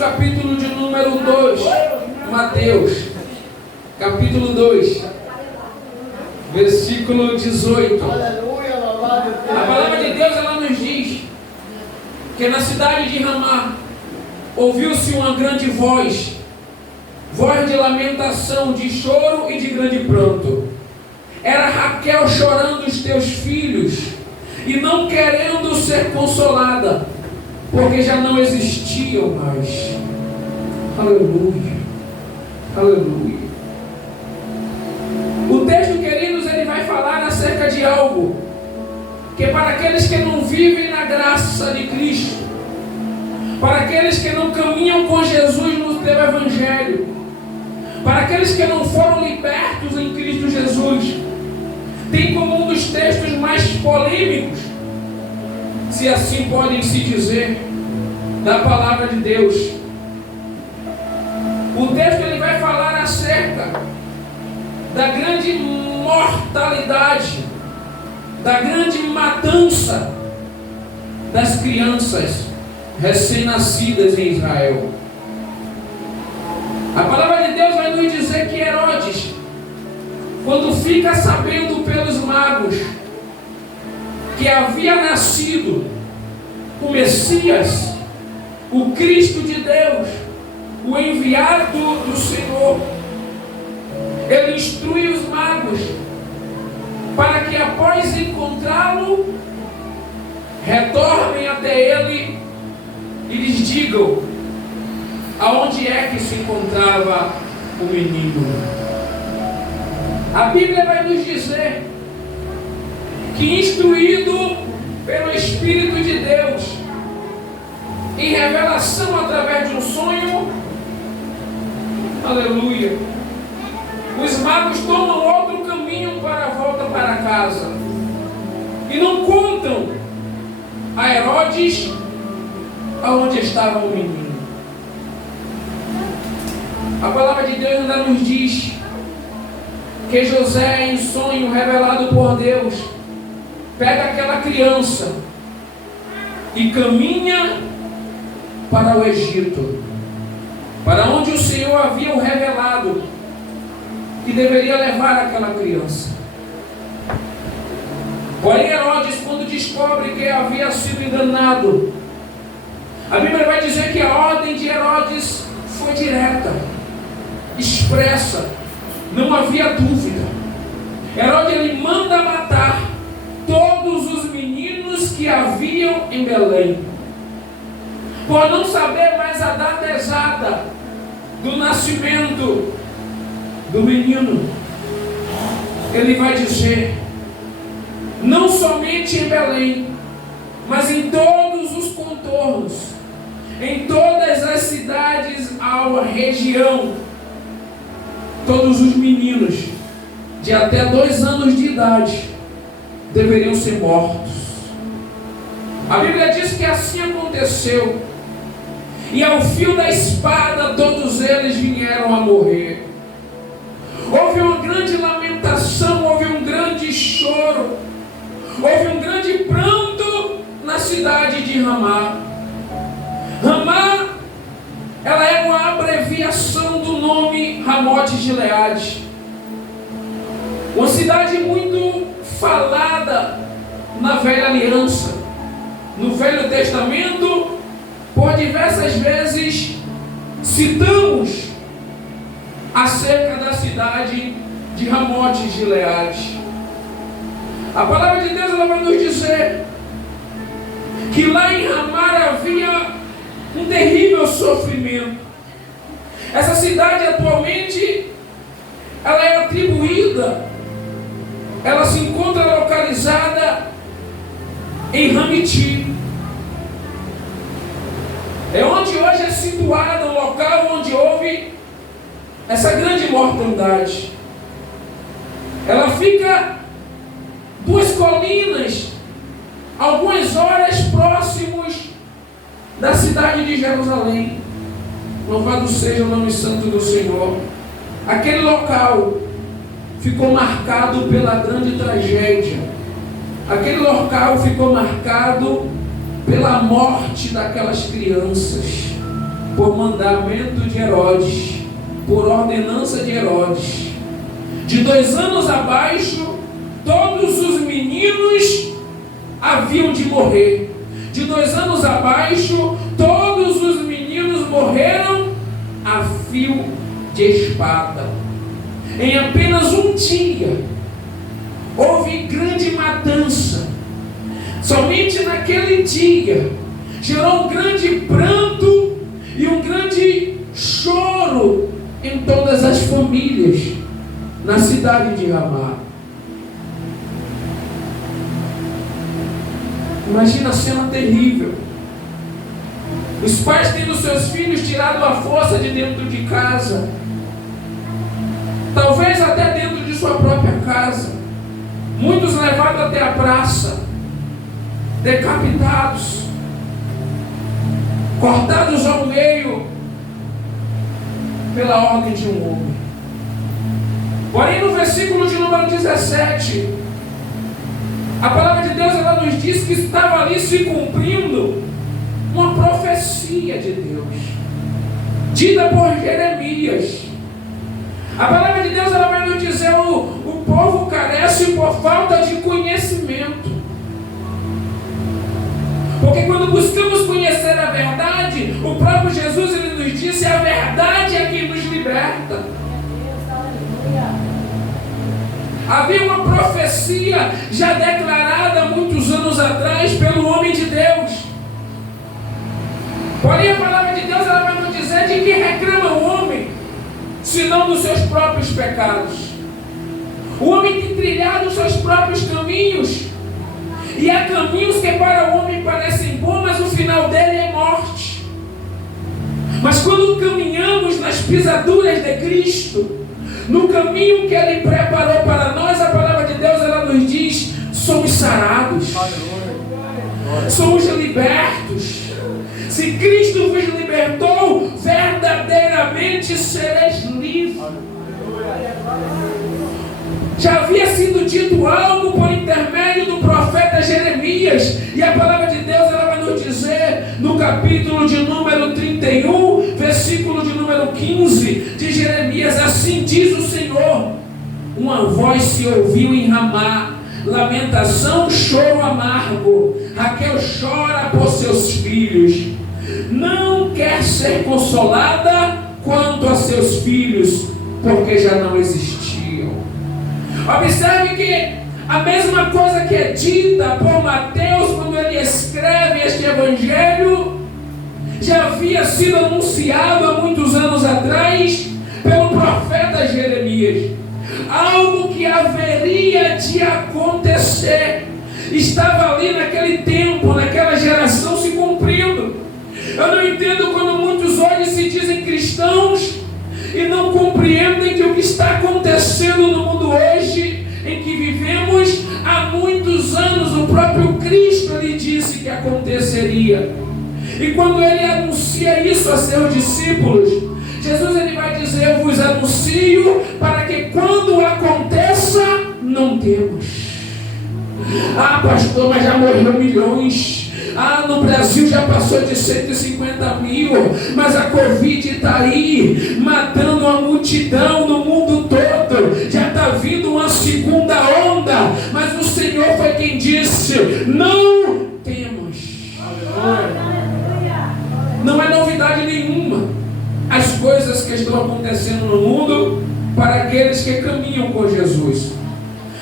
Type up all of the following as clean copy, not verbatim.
capítulo de número 2, Mateus, capítulo 2, versículo 18. A palavra de Deus, ela nos diz que na cidade de Ramá ouviu-se uma grande voz de lamentação, de choro e de grande pranto. Era Raquel chorando os teus filhos e não querendo ser consolada, porque já não existiam mais. Aleluia, aleluia. O texto, queridos, ele vai falar acerca de algo que para aqueles que não vivem na graça de Cristo, para aqueles que não caminham com Jesus no teu Evangelho, para aqueles que não foram libertos em Cristo Jesus, tem como um dos textos mais polêmicos, se assim podem se dizer, da palavra de Deus. O texto ele vai falar acerca da grande mortalidade, da grande matança das crianças recém-nascidas em Israel. A palavra de Deus vai nos dizer que Herodes, quando fica sabendo pelos magos que havia nascido o Messias, o Cristo de Deus, o enviado do Senhor, ele instrui os magos para que após encontrá-lo, retornem até ele e lhes digam aonde é que se encontrava o menino. A Bíblia vai nos dizer que, instruído pelo Espírito de Deus, em revelação através de um sonho, aleluia, os magos tomam outro caminho para a volta para casa e não contam a Herodes aonde estava o menino. A palavra de Deus ainda nos diz que José, em sonho revelado por Deus, pega aquela criança e caminha para o Egito, para onde o Senhor havia o revelado que deveria levar aquela criança. Porém, Herodes, quando descobre que havia sido enganado, a Bíblia vai dizer que a ordem de Herodes foi direta, expressa, não havia dúvida. Herodes, ele manda matar todos os meninos que haviam em Belém. Por não saber mais a data exata do nascimento do menino, ele vai dizer, não somente em Belém, mas em todos os contornos, em todas as cidades à região, todos os meninos de até 2 anos de idade deveriam ser mortos. A Bíblia diz que assim aconteceu, e ao fio da espada todos eles vieram a morrer. Houve uma grande lamentação, houve um grande choro, houve um grande pranto na cidade de Ramá. Ramá, ela é uma abreviação do nome Ramote Gileade, uma cidade muito falada na Velha Aliança, no Velho Testamento. Por diversas vezes citamos acerca da cidade de Ramote Gileade. A palavra de Deus ela vai nos dizer que lá em Ramá havia um terrível sofrimento. Essa cidade atualmente ela é atribuída, ela se encontra localizada em Ramiti. É onde hoje é situado o local onde houve essa grande mortandade. Ela fica 2 colinas, algumas horas próximos da cidade de Jerusalém. Louvado seja o nome santo do Senhor. Aquele local ficou marcado pela grande tragédia. Aquele local ficou marcado pela morte daquelas crianças. por mandamento de Herodes, por ordenança de Herodes. De 2 anos abaixo, todos os meninos haviam de morrer. De 2 anos abaixo, todos os meninos morreram a fio de espada. Em apenas um dia, houve grande matança. Somente naquele dia, gerou um grande pranto e um grande choro em todas as famílias na cidade de Ramá. Imagina a cena terrível. Os pais tendo seus filhos tirado à força de dentro de casa, talvez até dentro de sua própria casa, muitos levados até a praça, decapitados, cortados ao meio pela ordem de um homem. Porém, no versículo de número 17, a palavra de Deus ela nos diz que estava ali se cumprindo uma profecia de Deus, dita por Jeremias. A palavra de Deus ela vai nos dizer: o povo carece por falta de conhecimento. Porque quando buscamos conhecer a verdade, o próprio Jesus ele nos disse: a verdade é que nos liberta. Havia uma profecia já declarada muitos anos atrás pelo homem de Deus. Porém, a palavra de Deus ela vai nos dizer de que reclama o homem, senão dos seus próprios pecados. O homem tem trilhado os seus próprios caminhos. E há caminhos que para o homem parecem bons, mas o final dele é morte. Mas quando caminhamos nas pisaduras de Cristo, no caminho que Ele preparou para nós, a palavra de Deus ela nos diz: somos sarados, somos libertos. Se Cristo vos libertou, verdadeiramente sereis livres. Já havia sido dito algo por intermédio do profeta Jeremias, e a palavra de Deus ela vai nos dizer no capítulo de número 31, versículo de número 15 de Jeremias: assim diz o Senhor, uma voz se ouviu em Ramá, lamentação, choro amargo, Raquel chora por seus filhos, não quer ser consolada quanto a seus filhos, porque já não existiam. Observe que a mesma coisa que é dita por Mateus quando ele escreve este evangelho já havia sido anunciado há muitos anos atrás pelo profeta Jeremias. Algo que haveria de acontecer estava ali naquele tempo, naquela geração se cumprindo. Eu não entendo quando muitos hoje se dizem cristãos e não compreendem que o que está acontecendo no mundo hoje, em que vivemos há muitos anos, o próprio Cristo lhe disse que aconteceria. E quando ele anuncia isso a seus discípulos, Jesus ele vai dizer: eu vos anuncio para que quando aconteça, não temos. Ah, pastor, mas já morreu milhões. Ah, no Brasil já passou de 150 mil, mas a Covid está aí, matando uma multidão no mundo todo. Já está vindo uma segunda onda, mas o Senhor foi quem disse: não temos. Não é novidade nenhuma as coisas que estão acontecendo no mundo para aqueles que caminham com Jesus.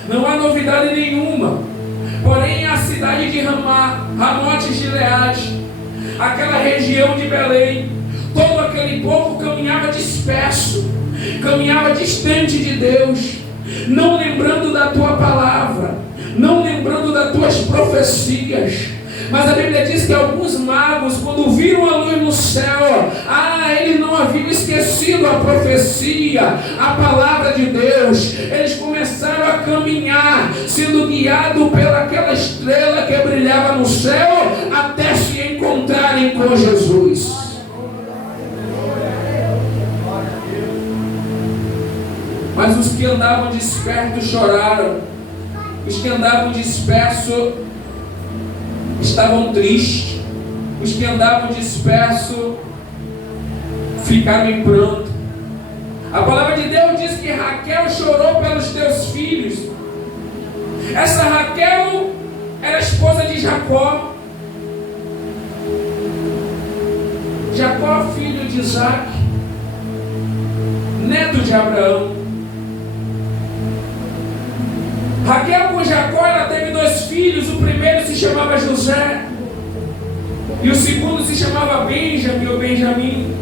Não é novidade nenhuma. Porém, a cidade de Ramá, Ramote Gileade, aquela região de Belém, todo aquele povo caminhava disperso, caminhava distante de Deus, não lembrando da tua palavra, não lembrando das tuas profecias. Mas a Bíblia diz que alguns magos, quando viram a luz no céu, eles não haviam esquecido a profecia, a palavra de Deus. Eles começaram a caminhar, sendo guiados pelaquela estrela que brilhava no céu, até se encontrarem com Jesus. Mas os que andavam dispersos choraram, os que andavam dispersos estavam tristes, os que andavam dispersos ficaram em pranto. A palavra de Deus diz que Raquel chorou pelos teus filhos. Essa Raquel era esposa de Jacó. Jacó, filho de Isaac, neto de Abraão. Raquel com Jacó, ela teve 2 filhos. O primeiro se chamava José e o segundo se chamava Benjamim ou Benjamim.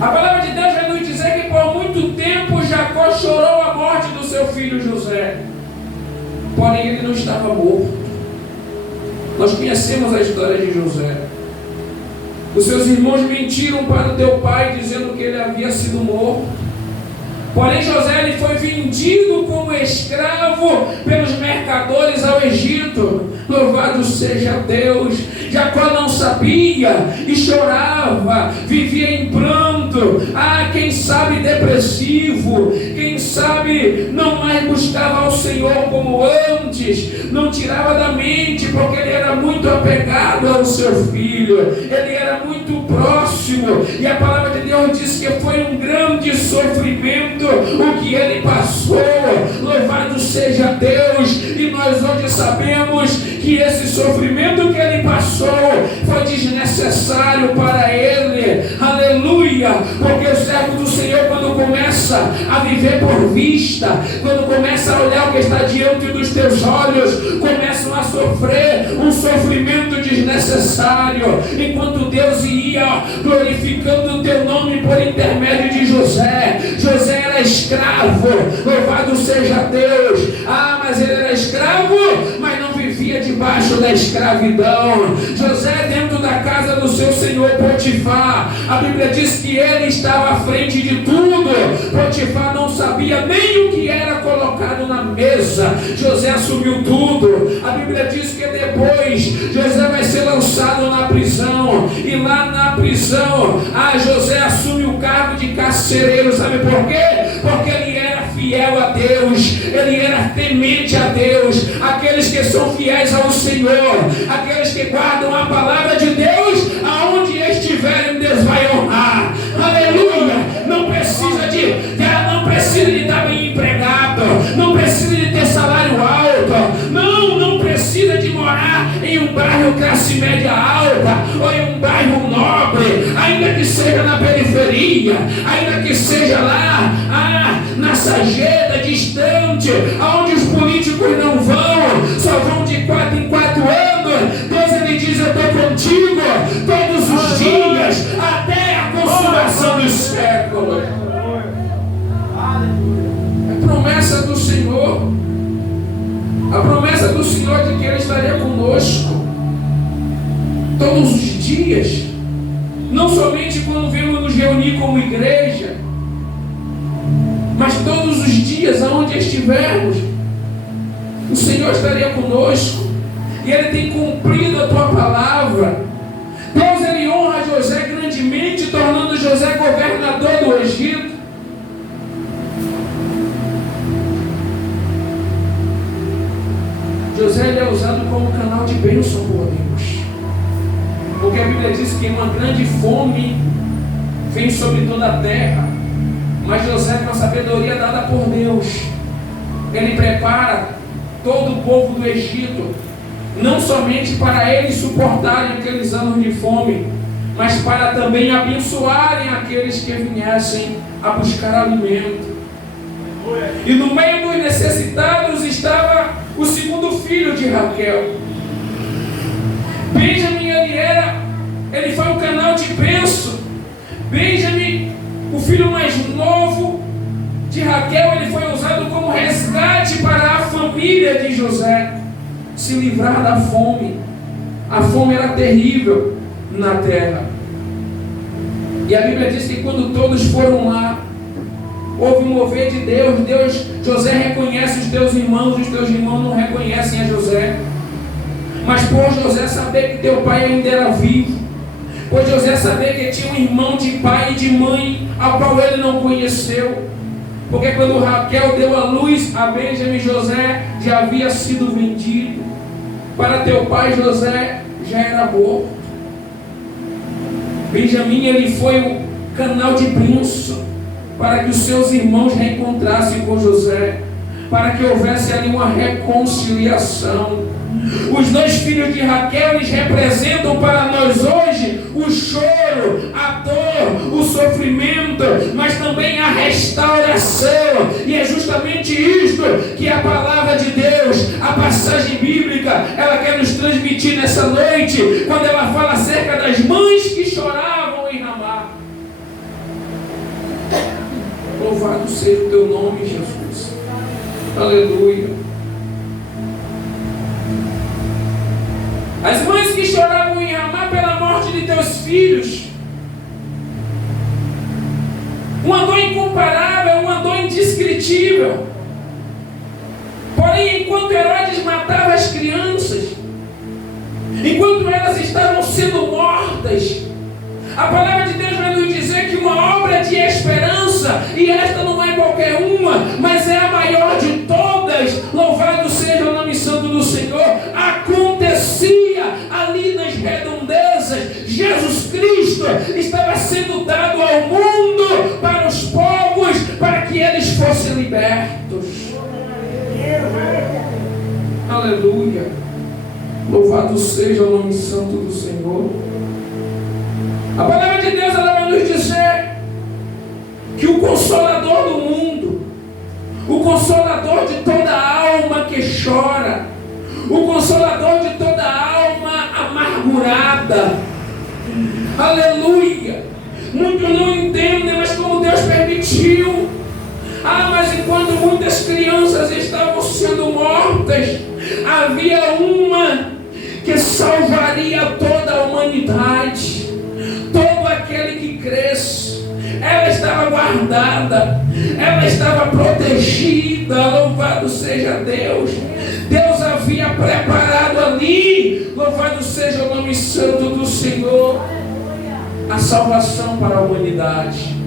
A palavra de Deus vai nos dizer que por muito tempo Jacó chorou a morte do seu filho José. Porém ele não estava morto. Nós conhecemos a história de José. Os seus irmãos mentiram para o teu pai dizendo que ele havia sido morto. Porém José ele foi vendido como escravo pelos mercadores ao Egito. Louvado seja Deus. Jacó não sabia e chorava, vivia em pranto. Quem sabe depressivo, quem sabe não mais buscava ao Senhor como antes, não tirava da mente, porque ele era muito apegado ao seu filho, ele era muito próximo. E a palavra de Deus diz que foi um grande sofrimento o que ele passou. Louvado seja Deus. E nós hoje sabemos que esse sofrimento que ele passou foi desnecessário para ele. Aleluia. Porque o servo do Senhor, quando começa a viver por vista, quando começa a olhar o que está diante dos teus olhos, começam a sofrer um sofrimento desnecessário, enquanto Deus ia glorificando o teu nome por intermédio de José. José era escravo, louvado seja Deus. Mas ele era escravo, mas não vivia debaixo da escravidão. José dentro da casa do seu senhor Potifar, a Bíblia diz que ele estava à frente de tudo. Potifar não sabia nem o que era colocado na mesa. José assumiu tudo. A Bíblia diz que depois José vai ser lançado na prisão, e lá na prisão José assume o cargo de carcereiro. Sabe por quê? Porque ele era fiel a Deus, ele era temente a Deus. Aqueles que são fiéis ao Senhor, aqueles que guardam a palavra de Deus, aonde estiverem, Deus vai honrar. Aleluia. Não precisa de estar bem empregado, não precisa de ter salário alto, não precisa de morar em um bairro classe média alta ou em um bairro nobre, ainda que seja na periferia, ainda que seja lá na sarjeta, distante, aonde os políticos não vão, só vão de 4 em 4 anos. Deus ele diz: eu estou contigo todos os dias até a consumação dos séculos. É promessa do Senhor. A promessa do Senhor de que Ele estaria conosco todos os dias, não somente quando viemos nos reunir como igreja, mas todos os dias aonde estivermos, o Senhor estaria conosco. E Ele tem cumprido a tua palavra. Deus ele honra José grandemente, tornando José governador do Egito. José ele é usado como canal de bênção por Deus, porque a Bíblia diz que uma grande fome vem sobre toda a terra, mas José, com a sabedoria dada por Deus, ele prepara todo o povo do Egito, não somente para eles suportarem aqueles anos de fome, mas para também abençoarem aqueles que viessem a buscar alimento. E no meio dos necessitados estava o segundo filho de Raquel. Benjamim ele foi um canal de bênção. Benjamim, o filho mais novo de Raquel, ele foi usado como resgate para a família de José se livrar da fome. A fome era terrível na terra. E a Bíblia diz que quando todos foram lá, houve um mover de Deus. José reconhece os teus irmãos não reconhecem a José. Mas por José saber que teu pai ainda era vivo, por José saber que tinha um irmão de pai e de mãe, ao qual ele não conheceu, porque quando Raquel deu a luz a Benjamim, José já havia sido vendido. Para teu pai José já era morto. Benjamim, ele foi o canal de bênção para que os seus irmãos reencontrassem com José, para que houvesse ali uma reconciliação. Os dois filhos de Raquel, eles representam para nós hoje o choro, a dor, o sofrimento, mas também a restauração. E é justamente isto que a palavra de Deus, a passagem bíblica, ela quer nos transmitir nessa noite, quando ela fala acerca das mães que choravam em Ramá. Louvado seja o teu nome, Jesus. Aleluia. As mães que choravam em Ramá pela morte de teus filhos. Uma dor incomparável, uma dor indescritível. Porém, enquanto Herodes matava as crianças, enquanto elas estavam sendo mortas, a palavra de Deus vai nos dizer que uma obra de esperança, e esta não é qualquer uma, mas é a maior de todas, louvado seja o nome santo do Senhor, acontecia ali nas redondezas. Jesus Cristo estava sendo dado ao mundo, para os povos, para que eles fossem libertos. Aleluia. Louvado seja o nome santo do Senhor. A palavra de Deus, ela vai nos dizer que o Consolador do mundo, o Consolador de toda alma que chora, o Consolador de toda alma amargurada, aleluia, muitos não entendem, mas como Deus permitiu. Mas enquanto muitas crianças estavam sendo mortas, havia uma que salvaria toda a humanidade, todo aquele que cresce. Ela estava guardada, ela estava protegida, louvado seja Deus. Deus havia preparado ali, louvado seja o nome santo do Senhor, a salvação para a humanidade.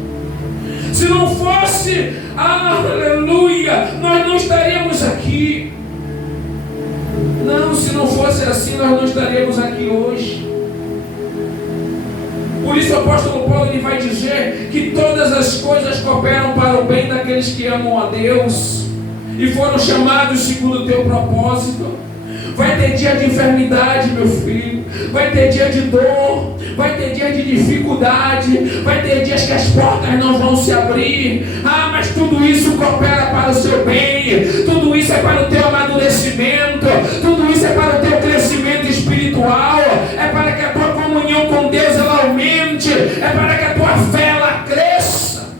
Se não fosse, aleluia, nós não estaríamos aqui. Não, se não fosse assim, nós não estaríamos aqui hoje. Por isso o apóstolo Paulo, ele vai dizer que todas as coisas cooperam para o bem daqueles que amam a Deus e foram chamados segundo o teu propósito. Vai ter dia de enfermidade, meu filho, vai ter dia de dor, vai ter dia de dificuldade, vai ter dias que as portas não vão se abrir. Mas tudo isso coopera para o seu bem, tudo isso é para o teu amadurecimento, tudo isso é para o teu crescimento espiritual, é para que a tua comunhão com Deus ela aumente, é para que a tua fé ela cresça.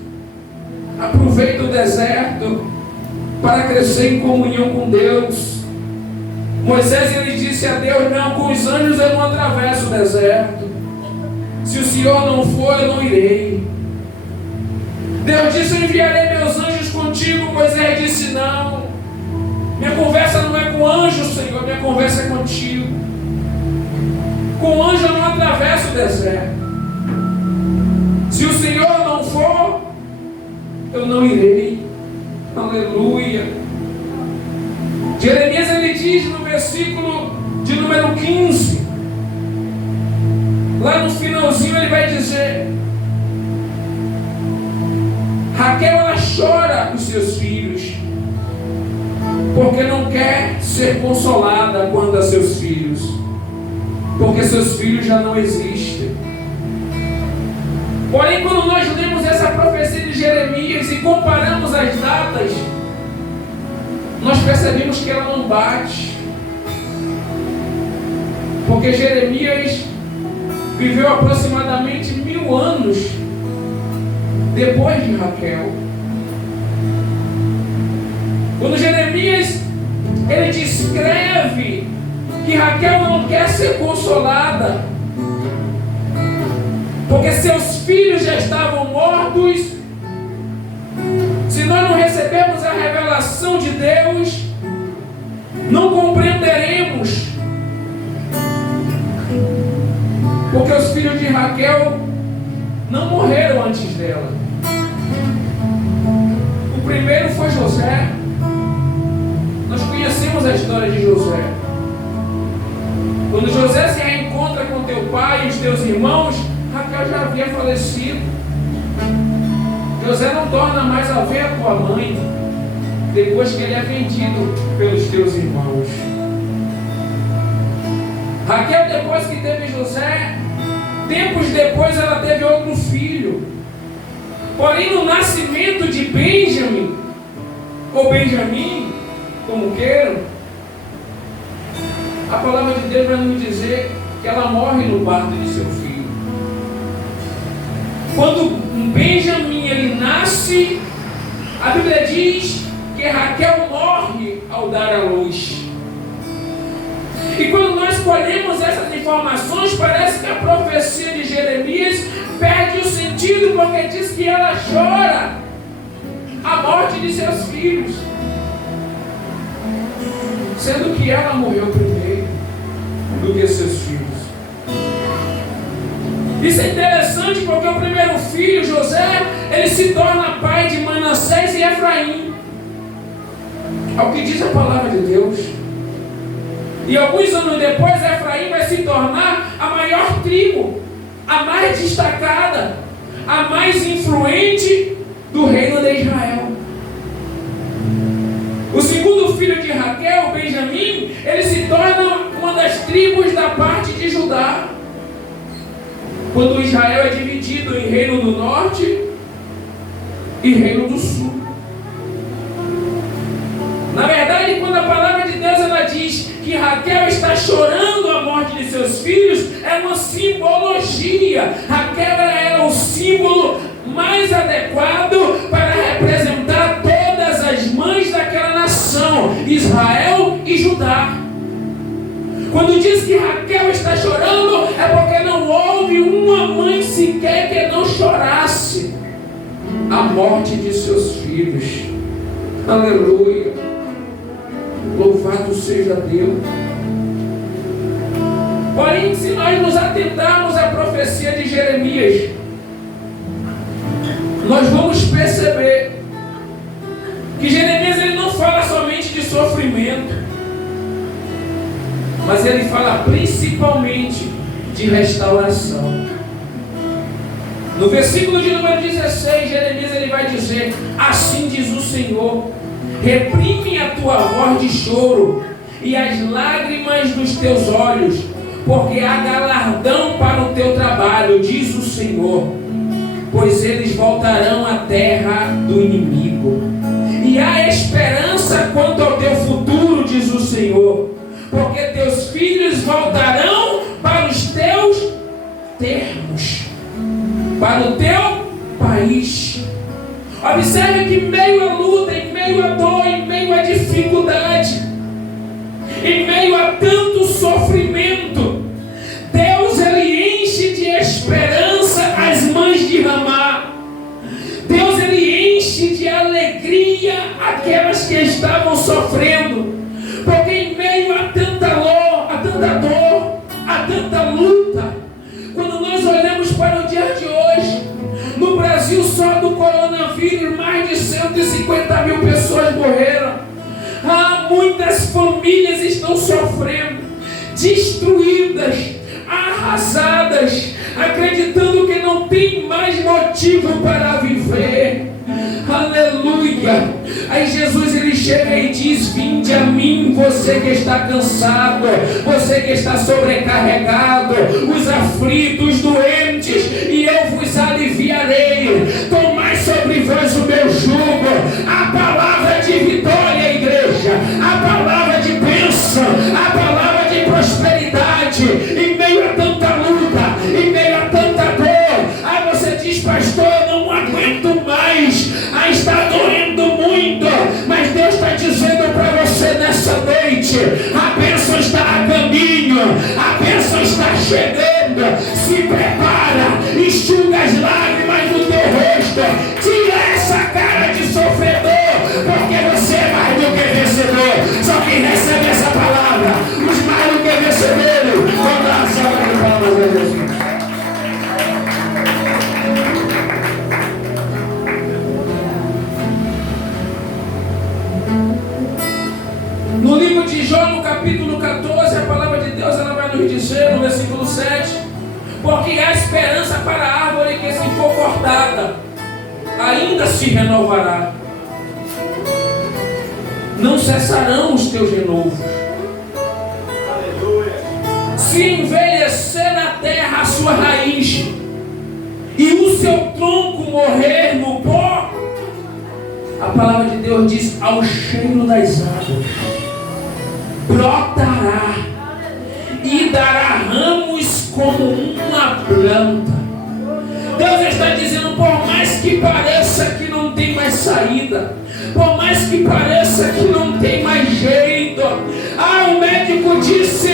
Aproveita o deserto para crescer em comunhão com Deus. Moisés, ele disse a Deus: não, com os anjos eu não atravesso o deserto. Se o Senhor não for, eu não irei. Deus disse: eu enviarei meus anjos contigo. Moisés disse: não, minha conversa não é com anjo, Senhor, minha conversa é contigo. Com anjo eu não atravesso o deserto. Se o Senhor não for, eu não irei. Aleluia. Jeremias, ele diz no versículo de número 15, lá no finalzinho ele vai dizer: Raquel, ela chora os seus filhos, porque não quer ser consolada quanto a seus filhos, porque seus filhos já não existem. Porém, quando nós lemos essa profecia de Jeremias e comparamos as datas, nós percebemos que ela não bate, porque Jeremias viveu aproximadamente 1000 anos depois de Raquel. Quando Jeremias ele descreve que Raquel não quer ser consolada, porque seus filhos já estavam mortos. Se nós não recebermos a revelação de Deus, não compreenderemos, porque os filhos de Raquel não morreram antes dela. O primeiro foi José. Nós conhecemos a história de José. Quando José se reencontra com teu pai e os teus irmãos, Raquel já havia falecido. José não torna mais a ver a tua mãe depois que ele é vendido pelos teus irmãos. Raquel, depois que teve José, tempos depois ela teve outro filho. Porém, no nascimento de Benjamim, ou Benjamim, como queiram, a palavra de Deus vai nos dizer que ela morre no parto de seu filho. Quando Benjamim ele nasce, a Bíblia diz que Raquel morre ao dar à luz. E quando nós colhemos essas informações, parece que a profecia de Jeremias perde o sentido, porque diz que ela chora a morte de seus filhos, sendo que ela morreu primeiro do que seus filhos. Isso é interessante porque o primeiro filho, José, ele se torna pai de Manassés e Efraim, ao que diz a palavra de Deus. E alguns anos depois, Efraim vai se tornar a maior tribo, a mais destacada, a mais influente do reino de Israel. O segundo filho de Raquel, Benjamim, ele se torna uma das tribos da parte de Judá. Quando Israel é dividido em reino do norte e reino do sul. Na verdade, quando a palavra de Deus ela diz que Raquel está chorando a morte de seus filhos, é uma simbologia. Raquel era o símbolo mais adequado para representar todas as mães daquela nação, Israel e Judá. Quando diz que Raquel está chorando, é porque não houve uma mãe sequer que não chorasse a morte de seus filhos. Aleluia! Louvado seja Deus. Porém, se nós nos atentarmos à profecia de Jeremias, nós vamos perceber que Jeremias ele não fala somente de sofrimento, mas ele fala principalmente de restauração. No versículo de número 16, Jeremias ele vai dizer: assim diz o Senhor, reprime a tua voz de choro e as lágrimas dos teus olhos, porque há galardão para o teu trabalho, diz o Senhor, pois eles voltarão à terra do inimigo. E há esperança quanto ao teu futuro, diz o Senhor, porque teus filhos voltarão para os teus termos, para o teu país. Observe que em meio à luta, em meio à dor, em meio à dificuldade, em meio a tanto sofrimento, Deus ele enche de esperança as mães de Ramá. Deus ele enche de alegria aquelas que estavam sofrendo, porque em meio a tanta dor, a tanta luta, quando nós olhamos para o dia de hoje, no Brasil só do coronavírus mais de 150 mil pessoas morreram. Muitas famílias estão sofrendo, destruídas, arrasadas, acreditando que não tem mais motivo para viver. Aleluia! Aí Jesus ele chega e diz: vinde a mim, você que está cansado, você que está sobrecarregado, os aflitos, doentes, e eu vos aliviarei. Tomai sobre vós o meu jugo. A palavra de vitória, igreja, a palavra de bênção, a palavra de prosperidade, em meio a tanta luta, em meio a tanta dor. Aí você diz: pastor, não aguento mais, está doendo muito, mas Deus está dizendo para você nessa noite: a bênção está a caminho, a bênção está chegando. Se prepara, enxuga as lágrimas do teu rosto, tira essa cara de sofredor, porque você é mais do que vencedor. Só quem recebe essa palavra, os mais do que vencedores, vão dar a salva de palmas a Jesus. No livro de Jó, no capítulo 14, a palavra de Deus ela vai nos dizer, no versículo 7, porque há esperança para for cortada, ainda se renovará. Não cessarão os teus renovos. Aleluia. Se envelhecer na terra a sua raiz, e o seu tronco morrer no pó, a palavra de Deus diz: ao cheiro das águas brotará e dará ramos como uma planta. Deus está dizendo: por mais que pareça que não tem mais saída, por mais que pareça que não tem mais jeito, o médico disse: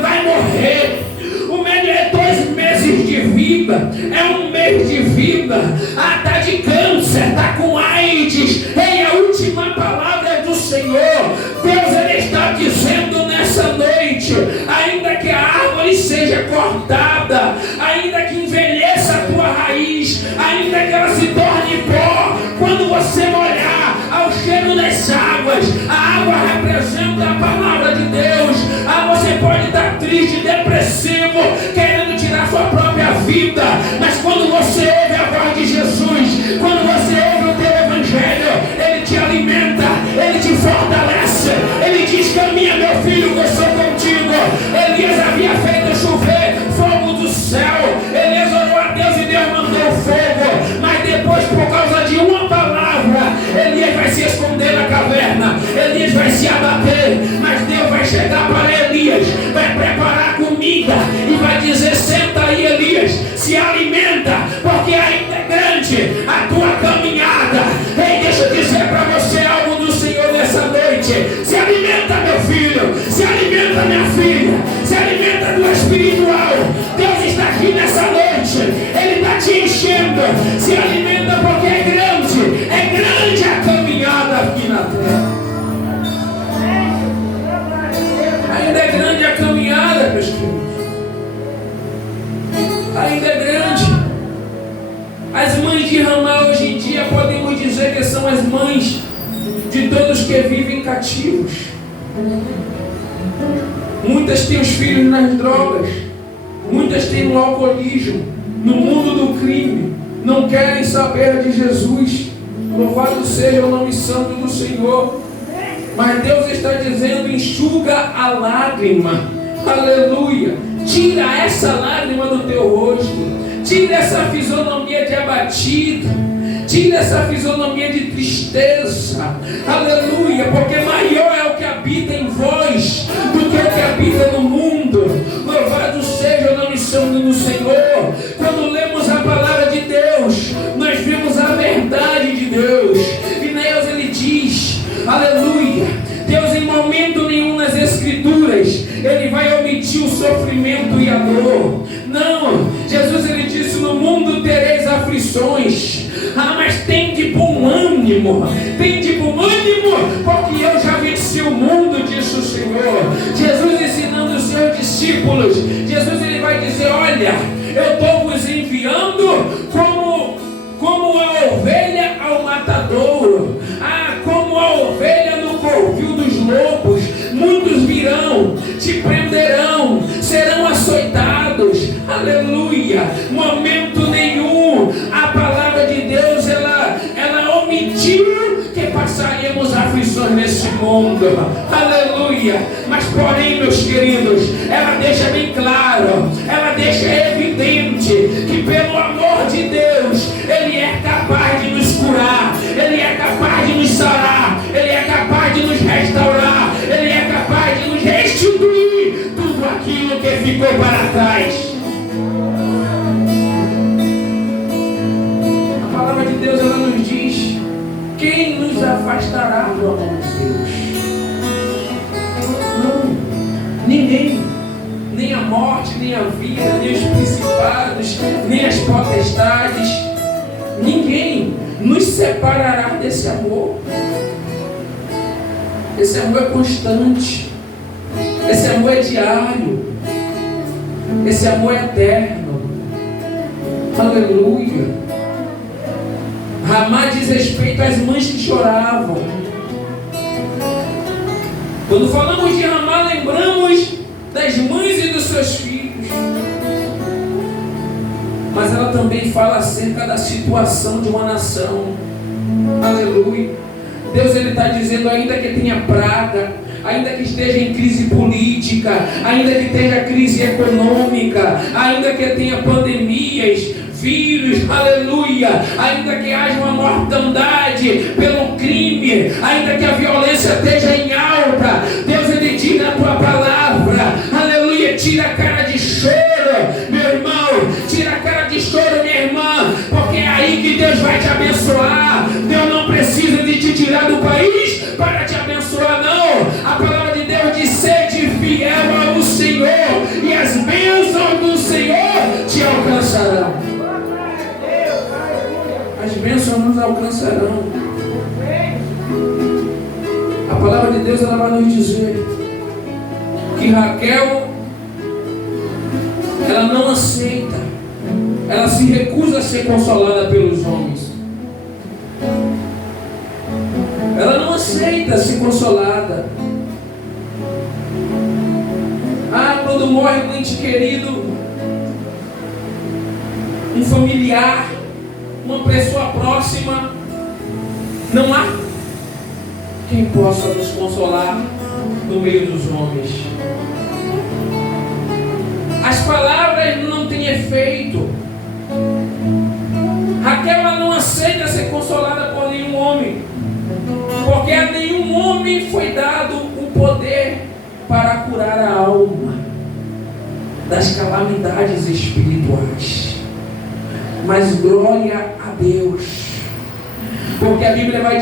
vai morrer. O médico é 2 meses de vida, é 1 mês de vida. Está de câncer, está com AIDS. Ei, a última palavra é do Senhor. Deus, Ele está dizendo nessa noite: ainda que a árvore seja cortada, ainda que envelheça a tua raiz, ainda que ela se torne pó, quando você olhar ao cheiro das águas, a água representa a palavra de Deus. Você pode estar triste, depressivo, querendo tirar sua própria vida, mas quando você ouve a voz de Jesus, quando você ouve o teu evangelho, Ele te alimenta, Ele te fortalece, Ele diz: caminha, meu filho, que eu sou contigo. Elias havia feito chover fogo do céu. Elias orou a Deus e Deus mandou fogo, mas depois, por causa de uma palavra, Elias vai se esconder na caverna, Elias vai se abater, mas Deus vai chegar para Elias, vai preparar comida e vai dizer: senta aí, Elias, se alimenta, porque ainda é grande a tua caminhada. Ei, deixa eu dizer para você algo do Senhor nessa noite: se alimenta, meu filho, se alimenta, minha filha, se alimenta do espiritual. Deus está aqui nessa noite, Ele está te enchendo. Se alimenta, porque é grande a caminhada aqui na terra. Ainda é grande a caminhada, meus queridos. Ainda é grande. As mães de Ramá hoje em dia podemos dizer que são as mães de todos que vivem cativos. Muitas têm os filhos nas drogas, muitas têm no alcoolismo, no mundo do crime, não querem saber de Jesus. Louvado seja o nome santo do Senhor. Mas Deus está dizendo: enxuga a lágrima. Aleluia. Tira essa lágrima do teu rosto. Tira essa fisionomia de abatido. Tira essa fisionomia de tristeza. Aleluia. Porque maior é o que habita em vós do que o que habita no mundo. Louvado seja o nome santo do Senhor. Quando lemos a palavra de Deus, nós vemos a verdade de Deus. E Deus, Ele diz: aleluia, Deus em momento nenhum nas Escrituras Ele vai omitir o sofrimento e a dor. Não, Jesus, Ele disse: no mundo tereis aflições, mas tem de bom ânimo, porque eu já venci o mundo, disse o Senhor. Jesus ensinando os seus discípulos, Jesus, Ele vai dizer: olha, eu estou vos enviando como a ovelha ao matadouro, como a ovelha no covil dos lobos. Muitos virão, te prenderão, serão açoitados. Aleluia. Momento nenhum a palavra de Deus ela omitiu que passaríamos aflições nesse mundo. Aleluia. Mas porém, meus queridos, ela deixa bem claro, ela deixa evidente que pelo amor de Deus Ele é capaz de nos curar, Ele é capaz de nos sarar, Ele é capaz de nos restaurar, Ele é capaz de nos restituir tudo aquilo que ficou para trás. A palavra de Deus, ela nos diz: quem nos afastará do amor de Deus? Não, ninguém. Nem a morte, nem a vida, nem os principados, nem as potestades. Ninguém nos separará desse amor. Esse amor é constante. Esse amor é diário. Esse amor é eterno. Aleluia. Ramá diz respeito às mães que choravam. Quando falamos de Ramá, lembramos das mães e dos seus filhos. mas ela também fala acerca da situação de uma nação. Aleluia. Deus ele está dizendo, ainda que tenha praga, ainda que esteja em crise política, ainda que tenha crise econômica, ainda que tenha pandemias, vírus, aleluia, ainda que haja uma mortandade pelo crime, ainda que a violência esteja em alta, Deus ele diz na tua palavra, aleluia, tira a cara de choro, meu irmão, tira a cara de choro, minha irmã, porque é aí que Deus vai te abençoar. Deus não precisa de te tirar do país para te abençoar, não. A palavra de Deus diz, sede fiel ao Senhor, e as bênçãos do Senhor te alcançarão. As bênçãos nos alcançarão. A palavra de Deus ela vai nos dizer que Raquel, ela não aceita, ela se recusa a ser consolada pelos homens. Ela não aceita ser consolada. Quando morre um ente querido, um familiar, uma pessoa próxima, não há quem possa nos consolar no meio dos homens. As palavras não têm efeito. Raquel ela não aceita ser consolada por nenhum homem, porque a nenhum homem foi dado o poder para curar a alma das calamidades espirituais. Mas glória a Deus, porque a Bíblia vai